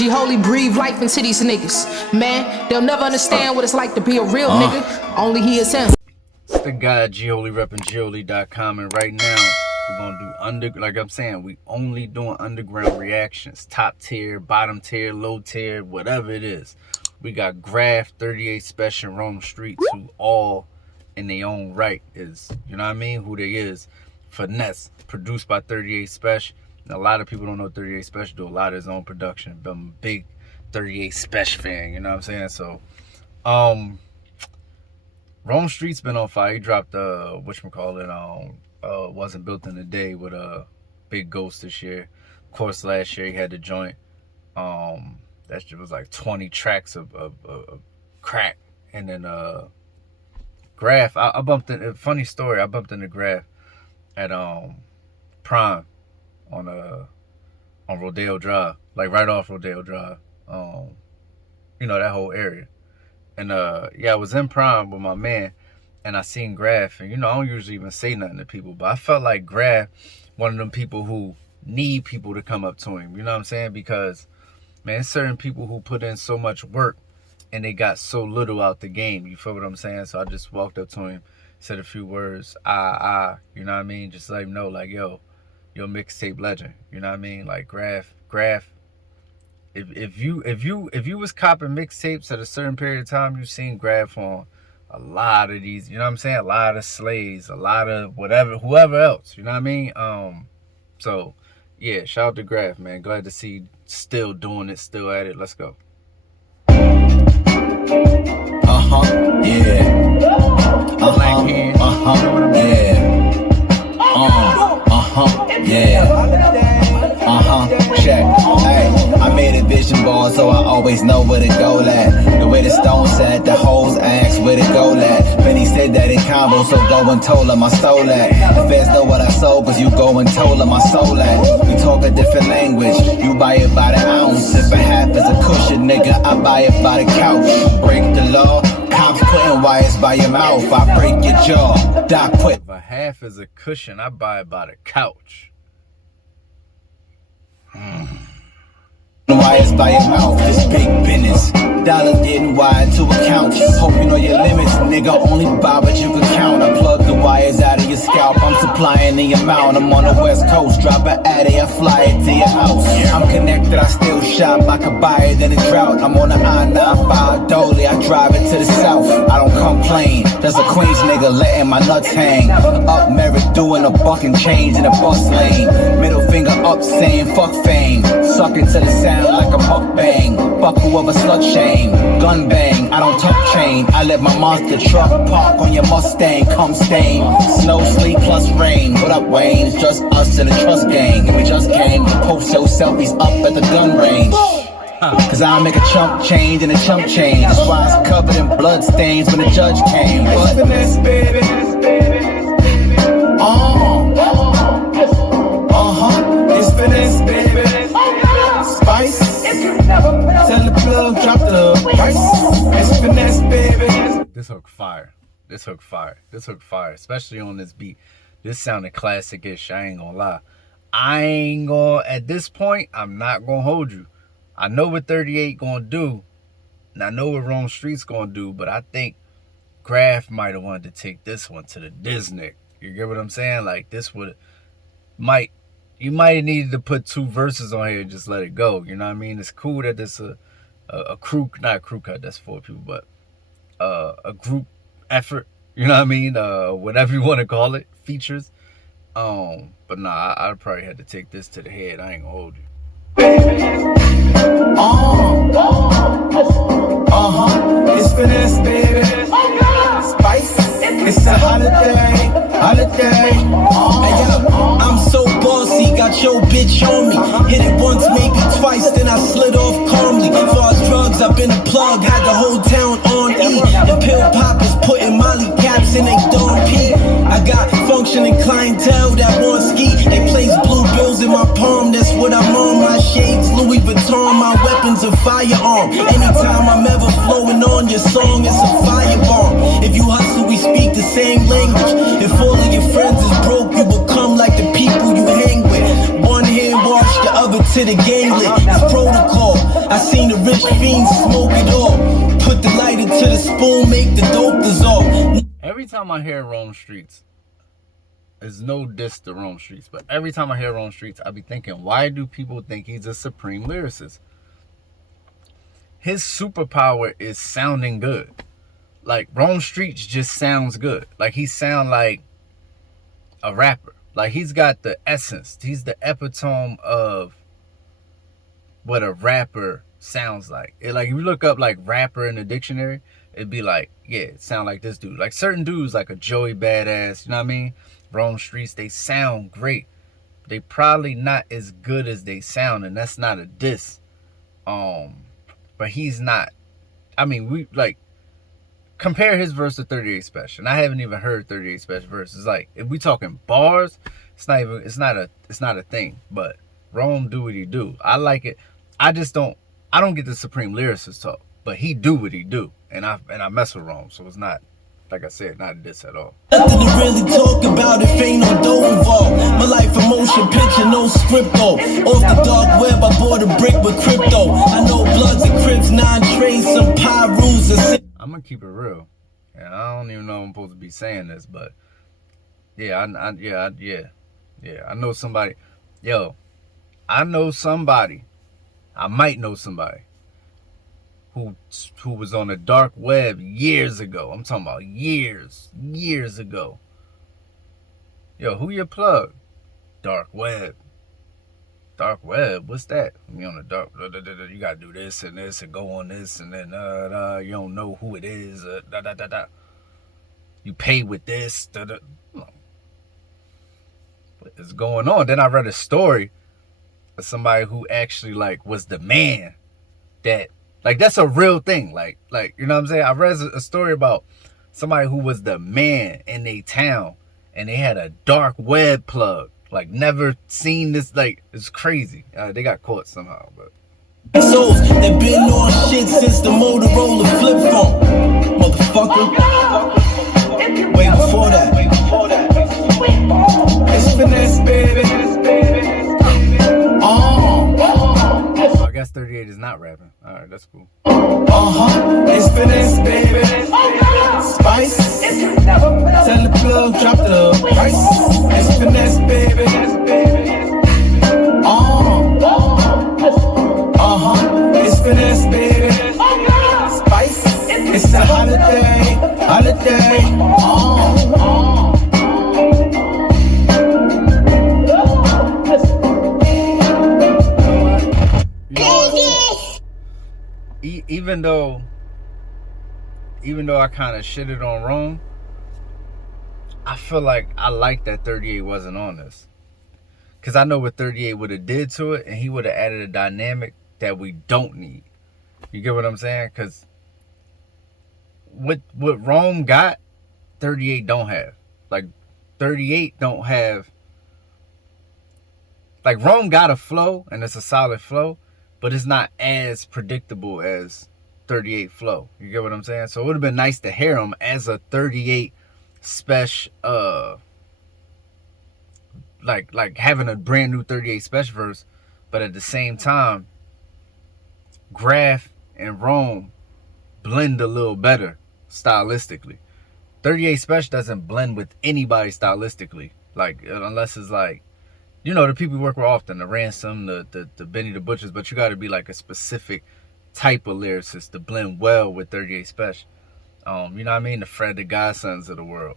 G Holy breathe life into these niggas. Man, they'll never understand what it's like to be a real nigga. Only he is him. It's the guy G Holy repping G-Holy.com, and right now we're gonna do like I'm saying, we only doing underground reactions, top tier, bottom tier, low tier, whatever it is. We got Grafh, 38 Spesh, and Rome Streetz, who all in their own right is, you know what I mean, who they is. Finesse, produced by 38 Spesh. And a lot of people don't know 38 Spesh do a lot of his own production. I'm a big 38 Spesh fan, you know what I'm saying? So, Rome Streetz been on fire. He dropped whatchamacallit, Wasn't Built in a Day with a Big Ghost this year. Of course, last year he had the joint. That shit was like 20 tracks of crack. And then Grafh, I bumped in, funny story, I bumped into Grafh at Prime on Rodeo Drive, like right off Rodeo Drive. You know, that whole area. And yeah, I was in Prime with my man, and I seen Grafh, and you know, I don't usually even say nothing to people, but I felt like Grafh, one of them people who need people to come up to him, you know what I'm saying? Because, man, certain people who put in so much work and they got so little out the game, you feel what I'm saying? So I just walked up to him, said a few words, you know what I mean? Just let him know, like, yo, you're a mixtape legend, you know what I mean? Like, Grafh, if you was copping mixtapes at a certain period of time, you seen Grafh on a lot of these, you know what I'm saying? A lot of Slays, a lot of whatever, whoever else, you know what I mean? So yeah, shout out to Grafh, man. Glad to see you still doing it, still at it. Let's go. Yeah. Check. Hey, I made a vision board, so I always know where to go at. The way the stone said, the hoes asked where to go at. Then he said that in combo, so go and told him I stole that. The fans know what I sold, cause you go and told him I stole that. We talk a different language, you buy it by the ounce. If a half is a cushion, nigga, I buy it by the couch. Break the law, cops putting wires by your mouth, I break your jaw. Doc put. If a half is a cushion, I buy it by the couch. Wires by your mouth, this big business. Dollars getting wired to accounts. Hope you know your limits, nigga. Only buy what you can count. I plug the wires out of your scalp. I'm supplying the amount. I'm on the west coast, drop an addy, I fly it to your house. I'm connected, I still shop. I could buy it in a drought. I'm on the I-95 Dolly, I drive it to the south. I don't complain. There's a Queens nigga letting my nuts hang. Up merit, doing a buck and change in a bus lane. Middle finger up, saying fuck fame. Sucking to the sound like a mukbang. Fuck whoever slut shame. Gun bang, I don't tuck chain. I let my monster truck park on your Mustang. Come stain, snow, sleet plus rain. What up, Wayne? It's just us and the trust gang. And we just came to post your selfies up at the gun range. Cause I'll make a chump change and a chump change. That's why it's covered in blood stains when the judge came. What? Finesse, baby. It's finesse, baby. Spice. Tell the plug, drop the price. It's finesse, baby. This hook fire. This hook fire. This hook fire. Especially on this beat. This sounded classic-ish. I ain't gonna lie. At this point, I'm not gonna hold you. I know what 38 gonna do. And I know what Rome Streetz gonna do. But I think Grafh might have wanted to take this one to the Disney. You get what I'm saying? Like, this would... You might have needed to put 2 verses on here and just let it go. You know what I mean? It's cool that there's a crew, not a crew cut, that's 4 people, but a group effort. You know what I mean? Whatever you want to call it, features. But nah, I probably had to take this to the head. I ain't gonna hold you. It's finesse, baby. Spice. It's a holiday. Hey, yo, I'm so bossy, got your bitch on me. Hit it once, maybe twice, then I slid off calmly. Far as drugs, I've been a plug, had the whole town on E. And pill poppers putting Molly caps in they Dawn P. I got functioning clientele that want ski. They place blue bills in my palm, that's what I'm on. My shades, Louis Vuitton, my weapons a firearm. Anytime I'm ever flowing on your song, it's a firebomb. If you hustle, we speak the same language. If all of your friends is broke, you become like the people you hang with. One hand wash, the other to the ganglet. It's protocol. I time I hear Rome Streetz, there's no diss to Rome Streetz, but every time I hear Rome Streetz, I be thinking, why do people think he's a supreme lyricist? His superpower is sounding good. Like, Rome Streetz just sounds good. Like, he sound like a rapper. Like, he's got the essence. He's the epitome of what a rapper sounds like. Like, if you look up, like, rapper in the dictionary, it'd be like, yeah, it sound like this dude. Like, certain dudes, like a Joey Badass, you know what I mean? Rome Streetz, they sound great. They probably not as good as they sound, and that's not a diss. But he's not. I mean, we, like, compare his verse to 38 Spesh, and I haven't even heard 38 Spesh verse. It's like, if we talking bars, it's not a thing. But Rome do what he do. I like it. I don't get the supreme lyricist talk, but he do what he do, and I mess with Rome, so it's not, like I said, not a diss at all. Nothing to really talk about if ain't no dough involved. My life a motion picture, no script though. Off the dark web, I bought a brick with crypto. I know Bloods and Crips, 9 trades, some Pyrus and I'm gonna keep it real, and I don't even know I'm supposed to be saying this, but yeah, I know somebody. Yo, I know somebody. I might know somebody who was on the dark web years ago. I'm talking about years ago. Yo, who your plug? Dark web. Dark web, what's that? You on the dark, you gotta do this and go on this, and then you don't know who it is. You pay with this. What is going on? Then I read a story of somebody who actually, like, was the man that, like, that's a real thing. Like, you know what I'm saying? I read a story about somebody who was the man in a town, and they had a dark web plug. Like, never seen this. Like, it's crazy. They got caught somehow, but. souls that been on shit since the Motorola flip phone. Motherfucker. Way before that. It's Finesse, baby. So I guess 38 is not rapping. Alright, that's cool. It's Finesse, baby. Spice. Tell the plug, drop the price. It's Finesse, baby. It's Finesse, baby. Spice. It's a holiday. Even though I kind of shitted on Rome, I feel like I like that 38 wasn't on this, because I know what 38 would have did to it, and he would have added a dynamic that we don't need. You get what I'm saying? Because what Rome got, 38 don't have. Like, 38 don't have. Like, Rome got a flow, and it's a solid flow, but it's not as predictable as 38 flow. You get what I'm saying? So it would have been nice to hear him as a 38 Spesh, like having a brand new 38 Spesh verse, but at the same time, Grafh and Rome blend a little better stylistically. 38 Spesh doesn't blend with anybody stylistically, like, unless it's like, you know, the people we work with often, the Ransom, the Benny the Butchers, but you got to be like a specific type of lyricist to blend well with 38 Spesh. You know what I mean? The Fred the Godsons of the world.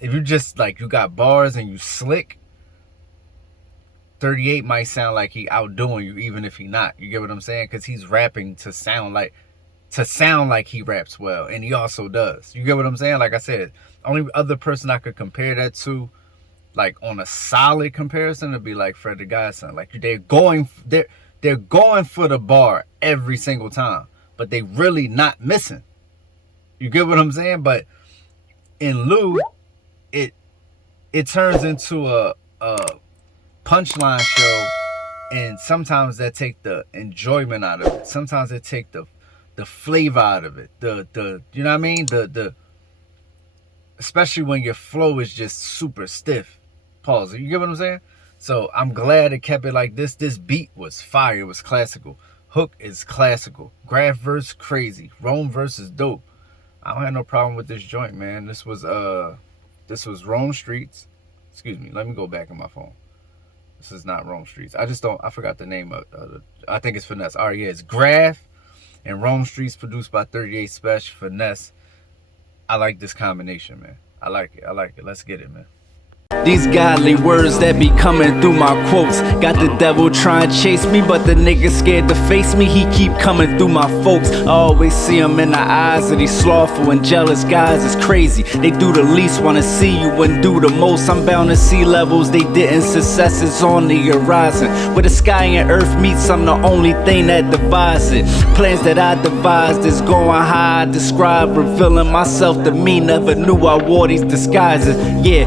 If you just, like, you got bars and you slick, 38 might sound like he outdoing you, even if he not. You get what I'm saying? Because he's rapping to sound like he raps well, and he also does. You get what I'm saying? Like I said, only other person I could compare that to, like, on a solid comparison, would be like Fred the Godson. Like, they're going for the bar every single time, but they really not missing. You get what I'm saying? But in lieu, it turns into a punchline show, and sometimes that take the enjoyment out of it. Sometimes it take the flavor out of it. The you know what I mean? The especially when your flow is just super stiff. Pause. You get what I'm saying? So I'm glad it kept it like this. This beat was fire. It was classical. Hook is classical. Graph verse crazy. Rome verse is dope. I don't have no problem with this joint, man. This was Rome Streetz. Excuse me. Let me go back in my phone. This is not Rome Streetz. I forgot the name of I think it's Finesse. All right, yeah, it's Grafh and Rome Streetz, produced by 38 Spesh, Finesse. I like this combination, man. I like it. Let's get it, man. These godly words that be coming through my quotes. Got the devil trying to chase me, but the nigga scared to face me. He keep coming through my folks. I always see him in the eyes of these slothful and jealous guys. It's crazy. They do the least, wanna see you and do the most. I'm bound to see levels they didn't. Success is on the horizon. Where the sky and earth meets, I'm the only thing that divides it. Plans that I devised is going high. I describe revealing myself to me. Never knew I wore these disguises. Yeah.